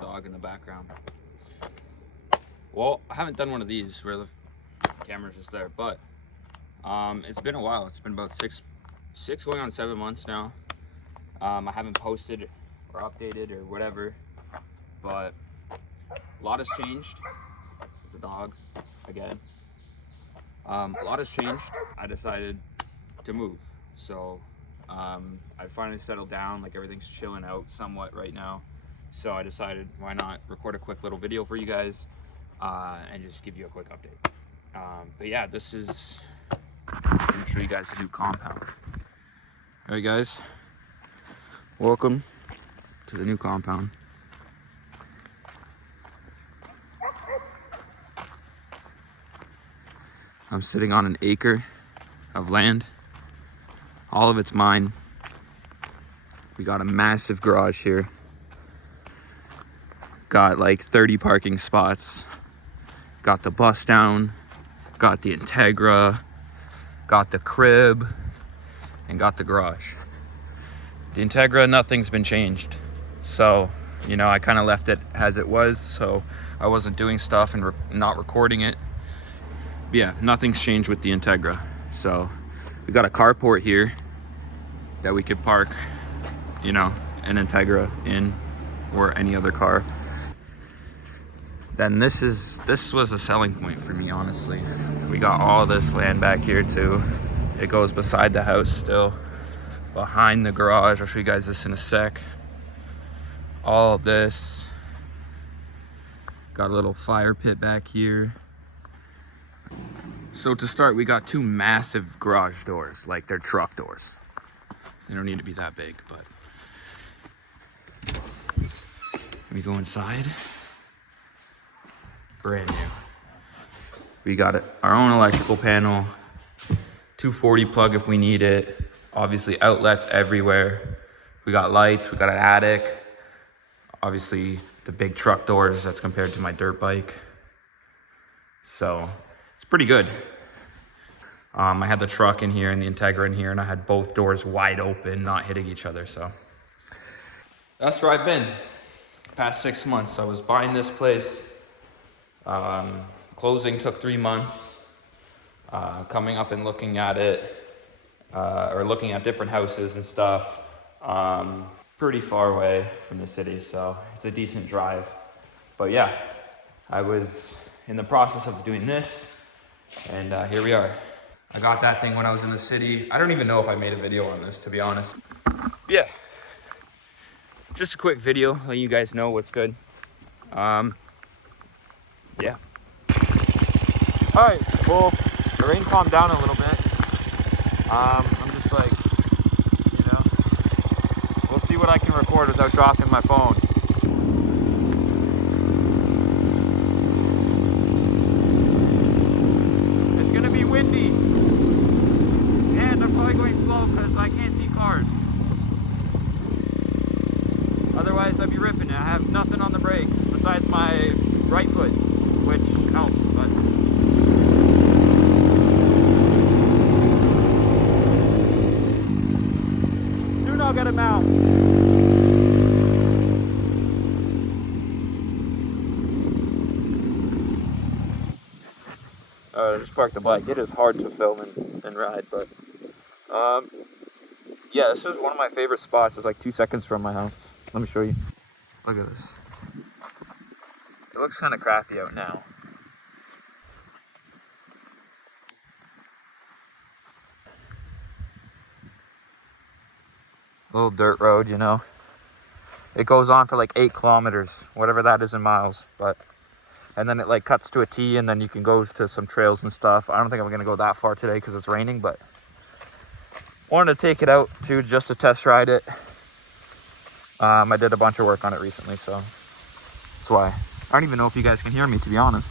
dog in the background. Well, I haven't done one of these where the camera's just there, but it's been a while. It's been about six going on 7 months now. I haven't posted or updated or whatever, but a lot has changed. There's a dog again. A lot has changed. I decided to move, so I finally settled down. Like, everything's chilling out somewhat right now, so I decided, why not record a quick little video for you guys and just give you a quick update. But yeah, this is, I'm gonna show you guys the new compound. All right, guys, welcome to the new compound. I'm sitting on an acre of land. All of it's mine. We got a massive garage here. Got like 30 parking spots. Got the bus down, got the Integra, got the crib, and got the garage. The Integra, nothing's been changed. So, you know, I kind of left it as it was, so I wasn't doing stuff and not recording it. But yeah, nothing's changed with the Integra. So we got a carport here that we could park, you know, an Integra in, or any other car. Then this was a selling point for me, honestly. We got all this land back here too. It goes beside the house still, behind the garage. I'll show you guys this in a sec. All of this. Got a little fire pit back here. So to start, we got two massive garage doors, like they're truck doors. They don't need to be that big, but we go inside. Brand new. We got our own electrical panel, 240 plug if we need it. Obviously outlets everywhere. We got lights, we got an attic. Obviously the big truck doors, that's compared to my dirt bike. So it's pretty good. I had the truck in here and the Integra in here, and I had both doors wide open, not hitting each other, so. That's where I've been the past 6 months. I was buying this place. Closing took 3 months. Coming up and looking at it, or looking at different houses and stuff. Pretty far away from the city, so it's a decent drive. But yeah, I was in the process of doing this, and here we are. I got that thing when I was in the city. I don't even know if I made a video on this, to be honest. Yeah, just a quick video, letting you guys know what's good. Yeah. All right, well, the rain calmed down a little bit. I'm just like, you know, we'll see what I can record without dropping my phone. It's gonna be windy, and I'm probably going slow because I can't see cars. Otherwise, I'd be ripping it. I have nothing on the brakes besides my right foot, which helps, but do not get a mount. I just parked the bike. It is hard to film and ride, but yeah, this is one of my favorite spots. It's like 2 seconds from my house. Let me show you. Look at this. It looks kind of crappy out now. Little dirt road, you know. It goes on for like 8 kilometers, whatever that is in miles. But and then it like cuts to a T, and then you can go to some trails and stuff. I don't think I'm gonna go that far today because it's raining, but wanted to take it out too, just to test ride it. I did a bunch of work on it recently, so that's why. I don't even know if you guys can hear me, to be honest.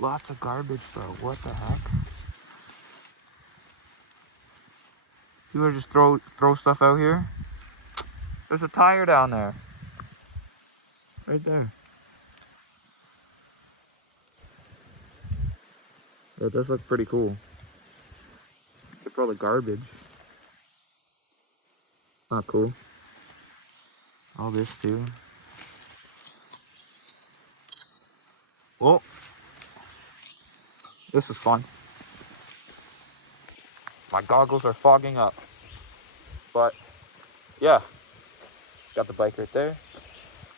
Lots of garbage, bro. What the heck? You would just throw stuff out here? There's a tire down there. Right there. It does look pretty cool. Look for all the garbage. Not cool. All this too. Oh, this is fun. My goggles are fogging up. But yeah, got the bike right there.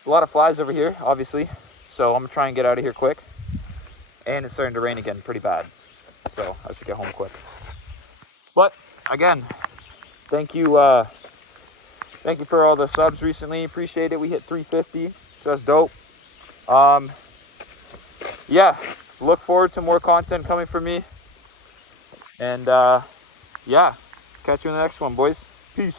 A lot of flies over here, obviously. So I'm gonna try and get out of here quick. And it's starting to rain again pretty bad. So I should get home quick. But again, thank you for all the subs recently. Appreciate it. We hit 350. So that's dope. Yeah, look forward to more content coming from me. And yeah, catch you in the next one, boys. Peace.